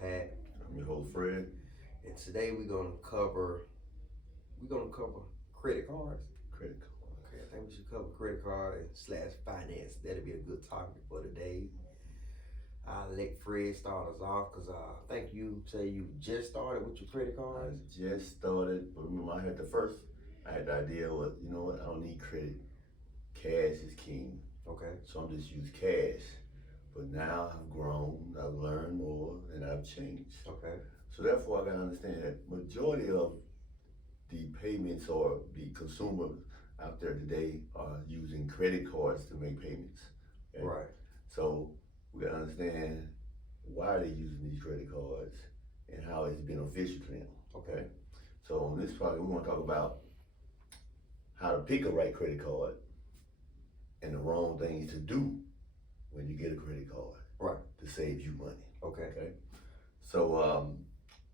Pat, I'm your host, Fred. and today we're gonna cover credit cards. Credit card. Okay, I think we should cover credit card slash finance. That'll be a good topic for today. I'll let Fred start us off because I think you say you just started with your credit I cards. just started, but remember I had the idea what, I don't need credit. Cash is king. Okay. So I'm just use cash. But now I've grown, I've learned more, and I've changed. Okay. So therefore I gotta understand that majority of the payments or the consumers out there today are using credit cards to make payments. Okay? Right. So we gotta understand why they're using these credit cards and how it's beneficial to them. Okay. So on this project, we want to talk about how to pick a right credit card and the wrong things to do when you get a credit card. Right. To save you money. Okay. Okay. So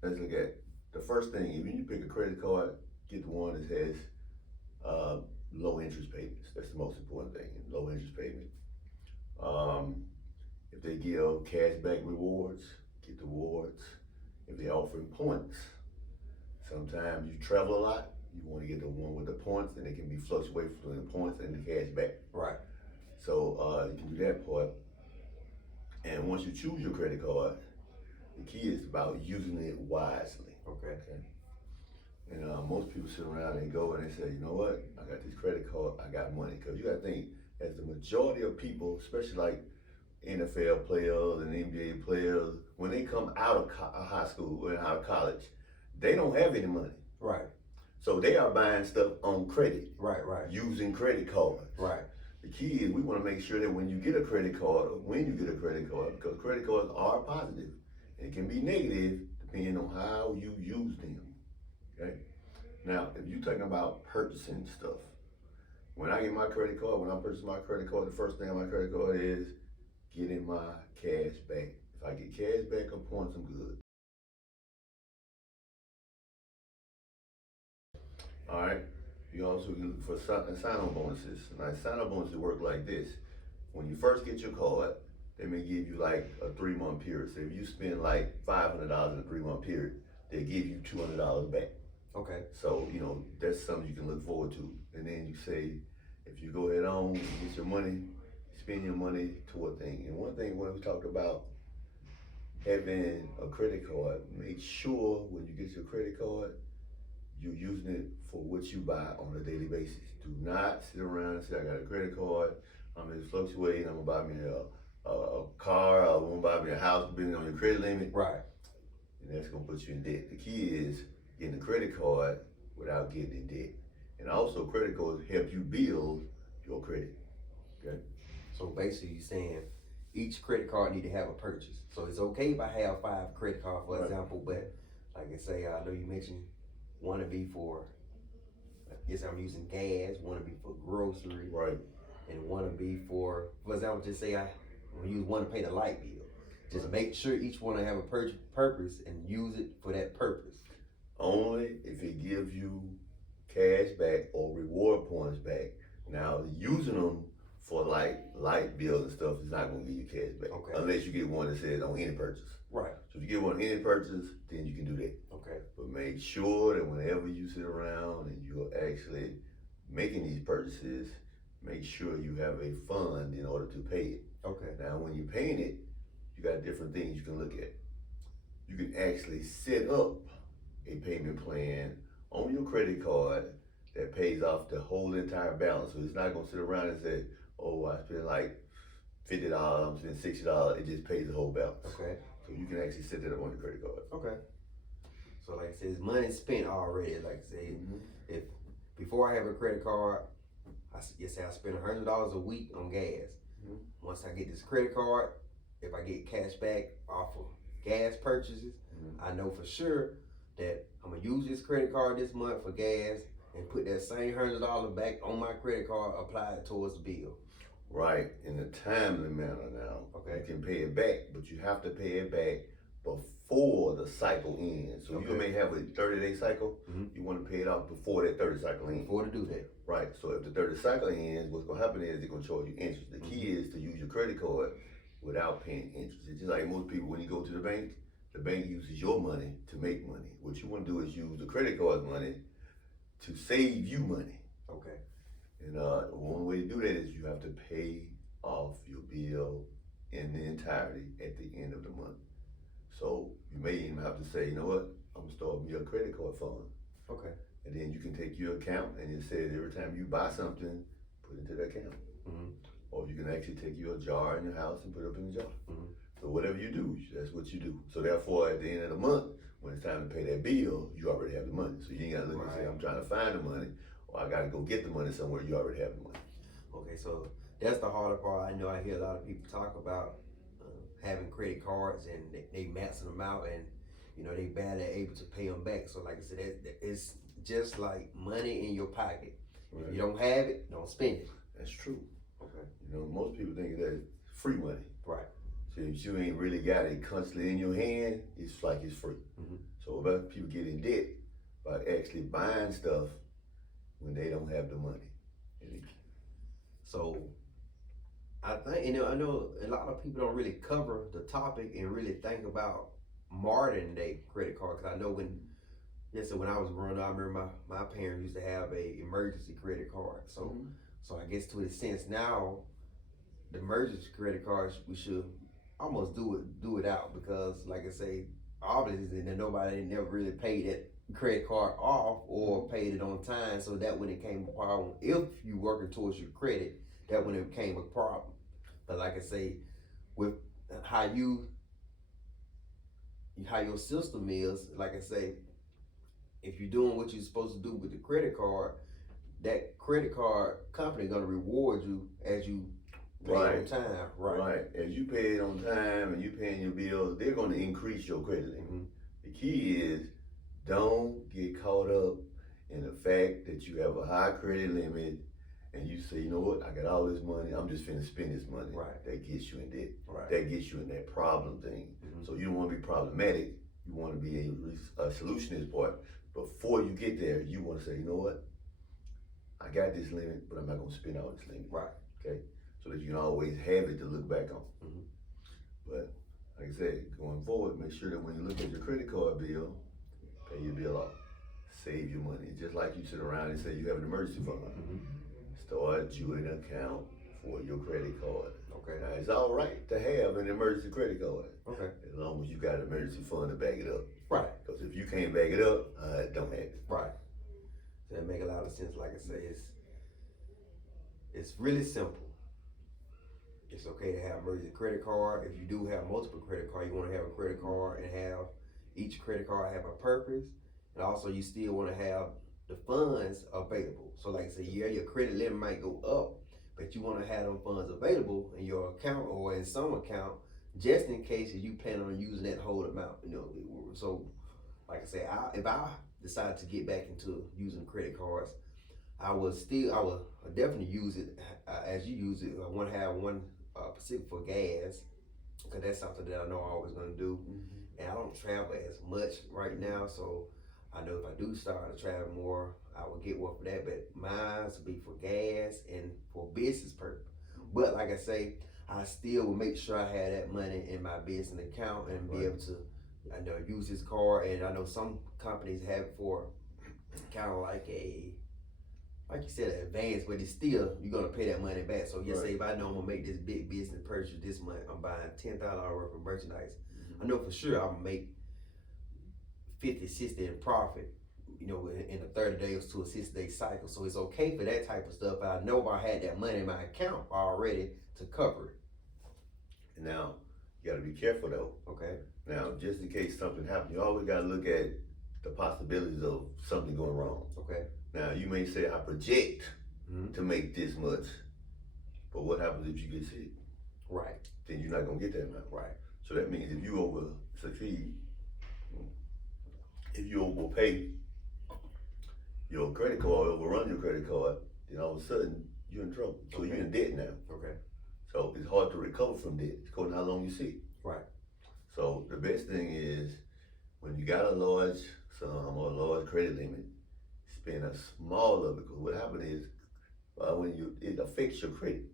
let's look at the first thing. If you pick a credit card, get the one that has low interest payments. That's the most important thing. Low interest payment. If they give cashback rewards, get the rewards. If they're offering points, sometimes you travel a lot, you want to get the one with the points, and it can be fluctuate between the points and the cashback. Right. So you can do that part. And once you choose your credit card, the key is about using it wisely. Okay. And most people sit around and go and they say, you know what, I got this credit card, I got money. Because you got to think, as the majority of people, especially like NFL players and NBA players, when they come out of high school or out of college, they don't have any money. Right. So they are buying stuff on credit. Right. Using credit cards. Right. The key is we want to make sure that when you get a credit card or when you get a credit card, because credit cards are positive, it can be negative depending on how you use them. Okay? Now, if you're talking about purchasing stuff, when I get my credit card, when I purchase my credit card, the first thing on my credit card is getting my cash back. If I get cash back or points, I'm good. All right. You also can look for sign-on bonuses. Now, sign-on bonuses work like this. When you first get your card, they may give you like a 3-month period. So if you spend like $500 in a 3-month period, they give you $200 back. Okay. So, that's something you can look forward to. And then you say, if you go ahead on, get your money, spend your money toward things. And one thing when we talked about having a credit card, make sure when you get your credit card, you're using it for what you buy on a daily basis. Do not sit around and say, I got a credit card, I'm just fluctuating, I'm gonna buy me a car, I'm gonna buy me a house, depending on your credit limit. Right. And that's gonna put you in debt. The key is getting a credit card without getting in debt. And also credit cards help you build your credit. Okay? So basically you're saying each credit card need to have a purchase. So it's okay if I have 5 credit cards, for example, but like I say, I know you mentioned one to be for, I guess I'm using gas, one to be for grocery. Right. And one to be for example, just say I use one to pay the light bill. Just make sure each one will have a purpose and use it for that purpose. Only if it gives you cash back or reward points back. Now, using them for like light bills and stuff is not going to give you cash back. Okay. Unless you get one that says on any purchase. Right. So if you get one on any purchase, then you can do that. Okay. But make sure that whenever you sit around and you're actually making these purchases, make sure you have a fund in order to pay it. Okay. Now, when you're paying it, you got different things you can look at. You can actually set up a payment plan on your credit card that pays off the whole entire balance. So it's not gonna sit around and say, oh, I spent like $50, I'm spending $60, it just pays the whole balance. Okay. So you can actually set that up on your credit card. Okay. So like I said, it's money spent already. Like I said, if before I have a credit card, I spend $100 a week on gas. Once I get this credit card, if I get cash back off of gas purchases, I know for sure that I'm gonna use this credit card this month for gas and put that same $100 back on my credit card, apply it towards the bill. Right, in a timely manner now. Okay. You can pay it back, but you have to pay it back before the cycle ends. So you may have a 30-day cycle, you want to pay it off before that 30 cycle ends. Before to do that. Right, so if the 30 cycle ends, what's gonna happen is they're gonna charge you interest. The key is to use your credit card without paying interest. It's just like most people, when you go to the bank, the bank uses your money to make money. What you want to do is use the credit card money to save you money. Okay. And one way to do that is you have to pay off your bill in the entirety at the end of the month. So you may even have to say, you know what, I'm gonna start me a credit card fund. Okay. And then you can take your account and it says every time you buy something, put it into the account. Mm-hmm. Or you can actually take your jar in your house and put it up in the jar. Mm-hmm. So whatever you do, that's what you do. So therefore, at the end of the month, when it's time to pay that bill, you already have the money. So you ain't gotta look and say, I'm trying to find the money, or I gotta go get the money somewhere. You already have the money. Okay, so that's the harder part. I know I hear a lot of people talk about having credit cards and they maxing them out, and you know they barely able to pay them back. So like I said, it's just like money in your pocket. Right. If you don't have it, don't spend it. That's true. Okay. You know, most people think that it's free money. Right. So if you ain't really got it constantly in your hand, it's like it's free. Mm-hmm. So about people get in debt by actually buying stuff when they don't have the money. So I think, I know a lot of people don't really cover the topic and really think about modern day credit card. Cause I know when I was growing up, I remember my parents used to have a emergency credit card. So, Mm-hmm. so I guess to a sense now, the emergency credit cards, we should almost do it out, because like I say, obviously that nobody never really paid that credit card off or paid it on time, so that when it came a problem, if you working towards your credit, that when it became a problem. But like I say, with how your system is, like I say, if you're doing what you're supposed to do with the credit card, that credit card company gonna reward you as you pay on time. Right. As you pay it on time and you paying your bills, they're gonna increase your credit limit. Mm-hmm. The key is don't get caught up in the fact that you have a high credit limit and you say, you know what, I got all this money, I'm just finna spend this money. Right. That gets you in debt. Right. That gets you in that problem thing. Mm-hmm. So you don't wanna be problematic, you wanna be a solutionist part. Before you get there, you wanna say, you know what, I got this limit, but I'm not gonna spend all this limit. Right. Okay? So that you can always have it to look back on. Mm-hmm. But like I said, going forward, make sure that when you look at your credit card bill, pay your bill off. Save your money. Just like you sit around and say you have an emergency fund. Mm-hmm. Start you an account for your credit card. Okay. Now it's all right to have an emergency credit card. Okay. As long as you got an emergency fund to back it up. Right. Because if you can't back it up, don't have it. Right. So that make a lot of sense. Like I say, it's really simple. It's okay to have emergency credit card. If you do have multiple credit cards, you want to have a credit card and have each credit card have a purpose, and also you still want to have the funds available. So like I say, yeah, your credit limit might go up, but you want to have them funds available in your account or in some account, just in case if you plan on using that whole amount. So like I say, if I decide to get back into using credit cards, I will definitely use it as you use it. I want to have one specific for gas, because that's something that I know I'm always going to do. Mm-hmm. And I don't travel as much right now, so I know if I do start to travel more, I will get one for that. But mine will be for gas and for business purpose. But like I say, I still will make sure I have that money in my business account and be able to, use this card. And I know some companies have it for kind of like you said, an advance, but it's still, you're gonna pay that money back. So say if I know I'm gonna make this big business purchase this month, I'm buying $10,000 worth of merchandise. Mm-hmm. I know for sure I'm gonna make 50, 60 in profit, in a 30 days to a 60-day cycle. So it's okay for that type of stuff. But I know if I had that money in my account already to cover it. Now, you gotta be careful though. Okay. Now, just in case something happens, you always gotta look at the possibilities of something going wrong. Okay. Now, you may say, I project to make this much, but what happens if you get sick? Right. Then you're not gonna get that amount. Right. So that means if you overpay your credit card, overrun your credit card, then all of a sudden you're in trouble. So you're in debt now. Okay. So it's hard to recover from debt, according to how long you sick. Right. So the best thing is when you got a large sum or a large credit limit, spend a small of it, because what happens is it affects your credit.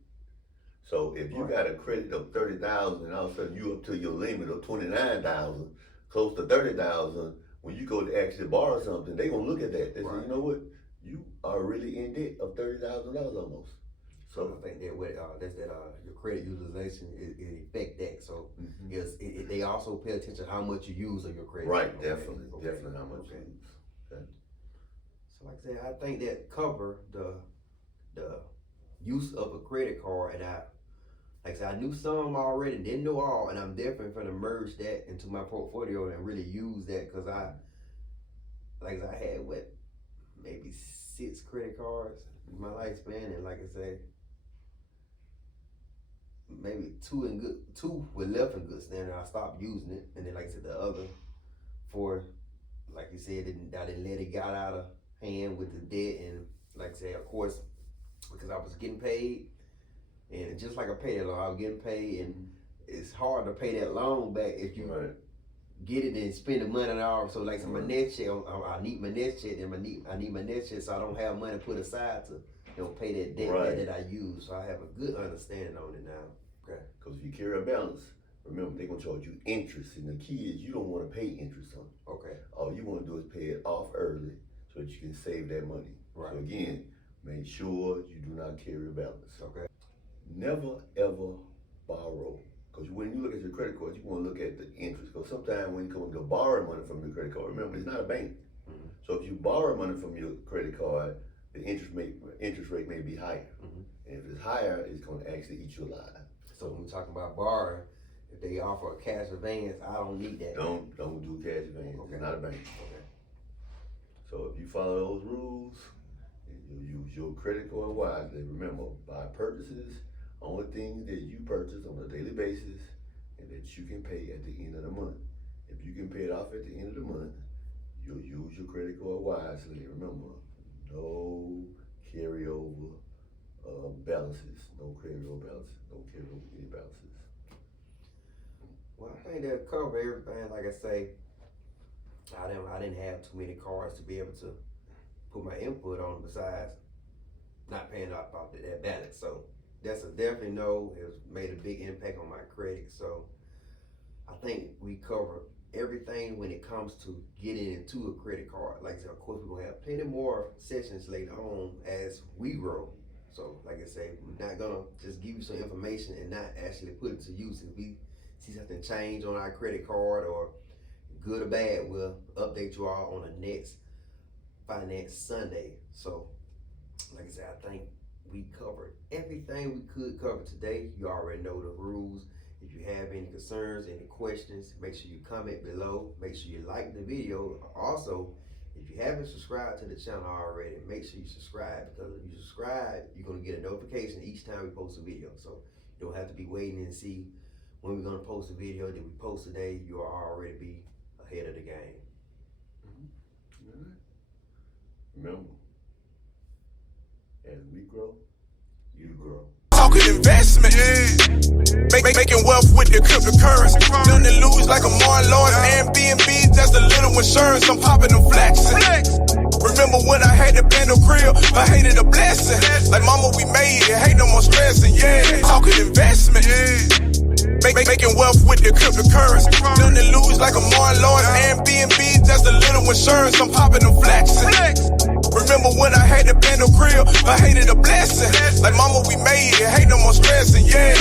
So if you got a credit of $30,000 and all of a sudden you up to your limit of $29,000, close to 30,000, when you go to actually borrow something, they gonna look at that. They say, Right. you know what? You are really in debt of $30,000 almost. So So I think that with that's that your credit utilization it affect that. So mhm. yes, they also pay attention how much you use of your credit. Right, Okay, definitely, okay, definitely how much you okay. use. Okay. So like I said, I think that cover the use of a credit card, and like I said, I knew some already, didn't know all, and I'm definitely gonna merge that into my portfolio and really use that because I had maybe 6 credit cards in my lifespan, and like I say, maybe 2 were left in good standing. I stopped using it, and then like I said, the other 4, like you said, I didn't let it got out of hand with the debt, and like I said, of course, because I was getting paid, and just like a payday loan, I was getting paid, and it's hard to pay that loan back if you Right. get it and spend the money on it. So like my next check, I need my next check, and I need my next check, so I don't have money put aside to pay that debt Right. that I use. So I have a good understanding on it now. Okay. Because if you carry a balance, remember they're gonna charge you interest, and the key is you don't want to pay interest on it. Okay. All you want to do is pay it off early so that you can save that money. Right. So again, make sure you do not carry a balance. Okay. Never ever borrow. Because when you look at your credit card, you want to look at the interest. Because sometimes when you come to borrow money from your credit card, remember it's not a bank. Mhm. So if you borrow money from your credit card, the interest rate may be higher. Mhm. And if it's higher, it's going to actually eat you alive. So when we talk about borrowing, if they offer a cash advance, I don't need that. Don't do cash advance. Okay. It's not a bank. Okay. So if you follow those rules and you use your credit card wisely, remember, buy purchases, only things that you purchase on a daily basis and that you can pay at the end of the month. If you can pay it off at the end of the month, you'll use your credit card wisely. Remember, no carryover balances, no carryover balances, no carryover any balances. Well, I think that cover everything. Like I say, I didn't have too many cards to be able to put my input on besides not paying off that balance. So that's a definitely no. It's made a big impact on my credit. So I think we cover everything when it comes to getting into a credit card. Like I said, of course, we're gonna have plenty more sessions later on as we grow. So like I say, we're not gonna just give you some information and not actually put it to use. If we see something change on our credit card or good or bad, we'll update you all on the next Finance Sunday. So like I said, I think we covered everything we could cover today. You already know the rules. If you have any concerns, any questions, make sure you comment below. Make sure you like the video. Also, if you haven't subscribed to the channel already, make sure you subscribe, because if you subscribe, you're gonna get a notification each time we post a video. So you don't have to be waiting and see when we're gonna post a video. Did we post today? You'll already be ahead of the game. All right. Remember, as we grow, you grow. Talking investment, making wealth with the cryptocurrency. Nothing to lose like a Martin Lawrence. Airbnb, that's a little insurance. I'm popping them flexing. Remember when I had the Panda crib? I hated a blessing. Like mama, we made it. Ain't no more stressing. Yeah, talking investment, making wealth with the cryptocurrency. Nothing to lose like a Martin Lawrence. Airbnb, that's a little insurance. I'm popping them flexing. Remember when I had the Panda crib? I hated a blessing. Like mama, we made it. Ain't no more stressing. Yeah.